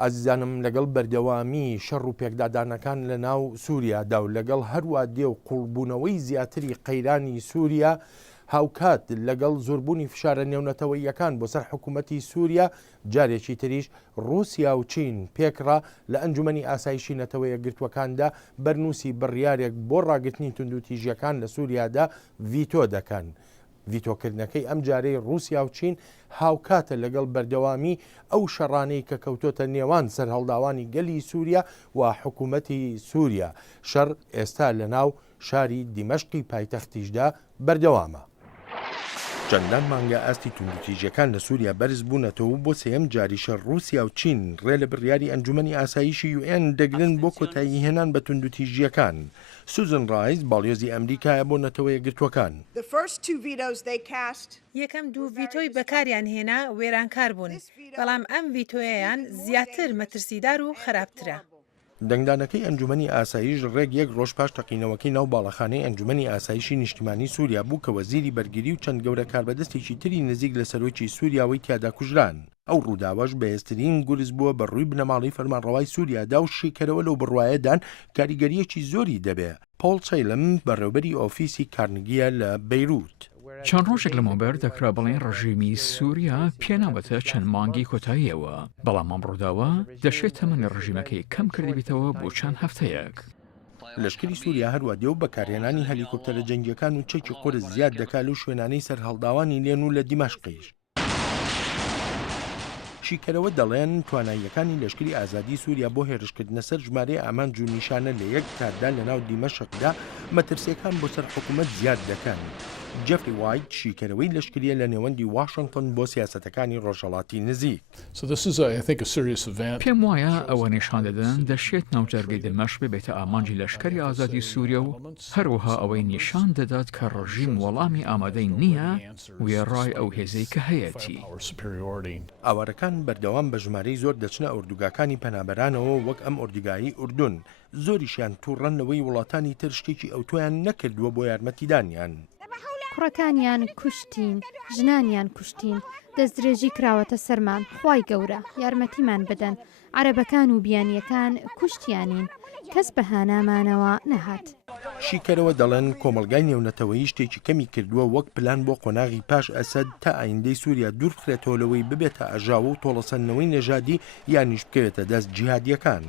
ئازیزانم لەگەڵ بەردەوامی شەڕ و پێکدادانەکان لە ناو سووریادا و لەگەڵ هەروە دێ و قوڵبوونەوەی زیاتری قەیرانی سووریا هاوکات لەگەڵ زۆربوونی فشارە نێونەتەوەییەکان بۆ سەر حکوومەتی سووریا جارێکی تریش رووسیا و چین پێکڕا لە ئەنجومەنی ئاسایشی نەتەوەیە گرتوەکاندا بەرنووسی بڕیارێک بۆ ڕاگررتنی توندوتیژیەکان لە سووریادا ڤیتۆ دەکەن. ڤیتۆکردنەکەی ئەم جارەی رووسیا و چین هاوکاتە لەگەڵ بەردەوامی ئەو شەڕانەی کە کەوتۆتە نێوان سەرهەڵداوانی گەلی سووریا و حکوومەتی سووریا. شەڕ ئێستا لە ناو شاری دیمەشقی پایتەختیشدا بەردەوامە. چەندان مانگە ئاستی توندوتیژیەکان لە سووریا بەرز بوونەتەوە بۆ سێەم جاریشە رووسیا و چین ڕێ لە بڕیاری ئەنجومەنی ئاسایشی UN دەگرن بۆ کۆتایی هێنان بە توندوتیژیەکان. سوزن ڕایز باڵیۆزی ئەمریکایە بۆ نەتەوەیە گرتوەکان. یەکەم دوو ڤیتۆی بەکاریان هێنا وێرانکار بوون، بەڵام ئەم ڤیتۆیەیان زیاتر مەترسیدار و خراپترە. دەنگدانەکەی ئەنجومەنی ئاسایش ڕێک یەک ڕۆژ پاش تەقینەوەکەی ناو باڵەخانەی ئەنجومەنی ئاسایشی نیشتیمانی سووریا بوو کە وەزیری بەرگری و چەند گەورە کاربەدەستێکی تری نزیک لە سەرۆکی سووریاوەی تیادا کوژران. ئەو ڕووداوەش بەهێزترین گورز بووە بە ڕووی بنەماڵی فەرمانڕەوای سووریادا و شیکەرەوە لەو بڕوایەدان کاریگەریەکی زۆری دەبێ. پۆڵ چەیلم بەڕێوەبەری ئۆفیسی کارنگیە لە بەیروت. چەند ڕۆژێک لەمەوبەر دەکرا بڵێن ڕژیمی سووریا پێناوەتە چەند مانگی کۆتاییەوە، بەڵام ئەم ڕووداوە دەشێت تەمەنی ڕژیمەکەی کەم کردبێتەوە بۆ چەند هەفتەیەک. لەشکری سووریا هەروە دێ و بەکارهێنانی هەلیکۆپتەرە جەنگیەکان و چەکی قورس زیاد دەکات و شوێنانەی سەرهەڵداوانی لێن و لە دیمەشقیش. شیکەرەوە دەڵێن تواناییەکانی لەشکری ئازادی سووریا بۆ هێرشکردنە سەر ژمارەی ئامانج و نیشانە لە یەک کاتدا لە ناو دیمەشقدا مەترسیەکان بۆ سەر حکوومەت زیاد دەکەن. جەفری وایت شیکەرەوەی لەشکریە لە نێوەندی واشنگتن بۆ سیاسەتەکانی ڕۆژهەڵاتی نزیک. پێم وایە ئەوە نیشان دەدەن دەشێت ناوجەرگەی دمەشق ببێتە ئامانجی لەشکری ئازادی سووریا و هەروەها ئەوەی نیشان دەدات کە ڕژیم وەڵامی ئامادەی نییە وێڕای ئەو هێزەی کە هەیەی. ئاوارەکان بەردەوام بە ژمارەی زۆر دەچنە ئوردوگاکانی پەنابەرانەوە وەک ئەم ئوردوگایی ئوردون. زۆریشیان تووڕەنەوەی وڵاتانی تر شتێکی ئەوتۆیان نەکردووە بۆ یارمەتیدانیان. کوڕەکانیان کوشتین، ژنانیان کوشتین، دەستدرێژی کراوەتە سەرمان، خوای گەورە یارمەتیمان بدەن، عەرەبەکان و بیانیەکان کوشتیانین، کەس بەهانامانەوە نەهات. شیکەرەوە دەڵێن کۆمەلگای نێونەتەوەیی شتێکی کەمی کردووە وەک پلان بۆ قۆناغی پاش ئەسەد تا ئایندەی سووریا دوور بخرێتەوە لەوەی ببێتە ئەژاوە و تۆڵەسەندنەوەی نێژادی یانیش بکەوێتە دەست جیهادیەکان.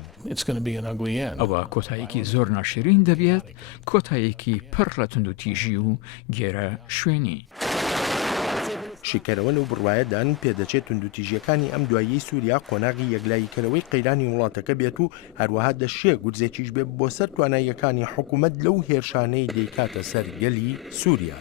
ئەوە کۆتاییەکی زۆر ناشرین دەبێت، کۆتاییەکی پڕ لە توندوتیژی و گێرە شوێنی. شیکەرەوە لەو بڕوایەدان پێدەچێت توندوتیژیەکانی ئەم دوایی سووریا قۆناغی یەکلاییکەرەوەی قەیرانی وڵاتەکە بێت و هەروەها دەشێ گورزێکیش بێت بۆ سەر تواناییەکانی حکوومەت لەو هێرشانەی دەیکاتە سەر گەلی سووریا.